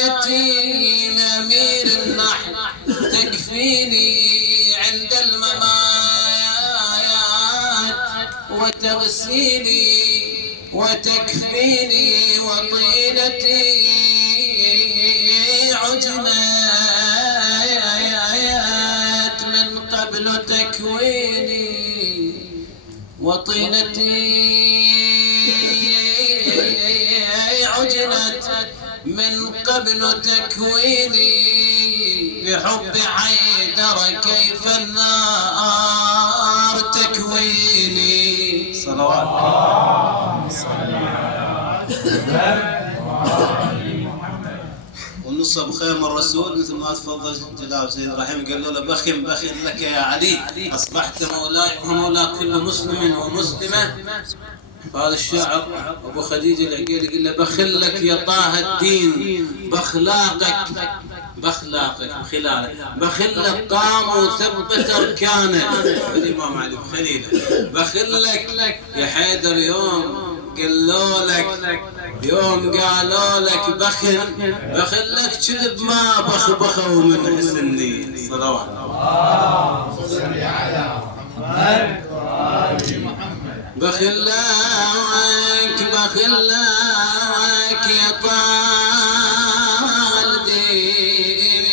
رايتي نمير النحل تكفيني عند الممايات وتغسيني وتكفيني وطينتي عجنات من قبل تكويني وطينتي عجنت من قبل تكويني بحب حيدر كيف النار تكويني. صلوات ونصب خيم الرسول مثل ما تفضل جناب سيد رحيم قال له بخن لك يا علي اصبحت مولاي ومولى كل مسلم ومسلمه. هذا الشاعر ابو خديجه العقيلي قال له بخل لك يا طه الدين باخلاقك بخلالك بخل لك قام وثبت اركانه الامام علي خليله. بخل لك يا حيدر يوم قالوا لك قالوا لك بخل لك كذب ما بخبخوا من حسني. صلوات صلي على محمد. بخل لك يا طال دين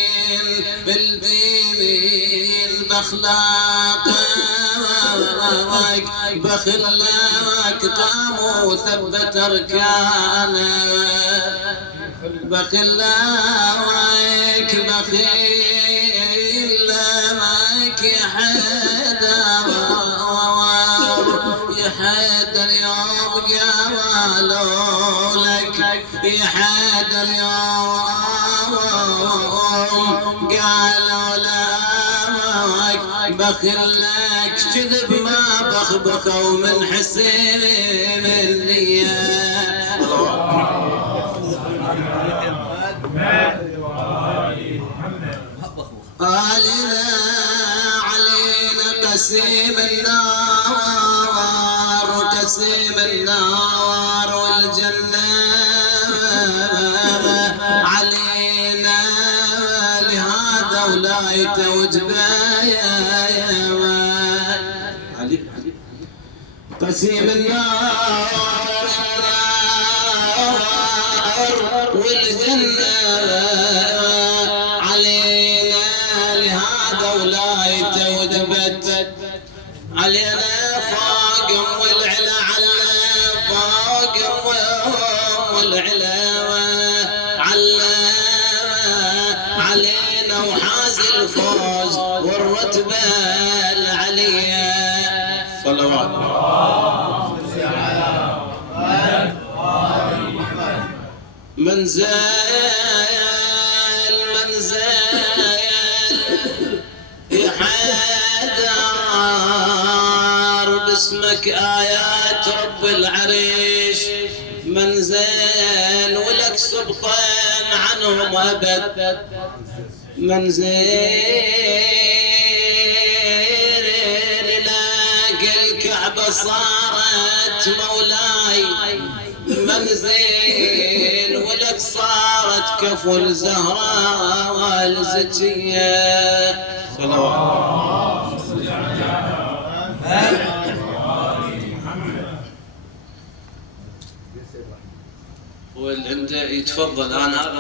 بالدين بخلاقك بخل لك قاموا وثبت اركانه. بخل لك يا حيدر يوم قالوا لك يا حيدر يوم قالوا لك بخل لك كذب ما بخبخوا من حسين النية. علينا قسيم النار والجنة علينا لهذا ولايته وجبايا علي قسيم النار والجنة علينا لهذا ولايته وجبت علينا فاقم والعلا علينا وحاز الفوز والرتبة العليا. صلوات منزل يا حيدر باسمك آيات رب العريش منزل ولك سبطين عنهم أبد. منزل لك الكعبة صارت مولاي منزل ولك صارت كفو الزهراء والزكية. صلوات والعنده يتفضل. أنا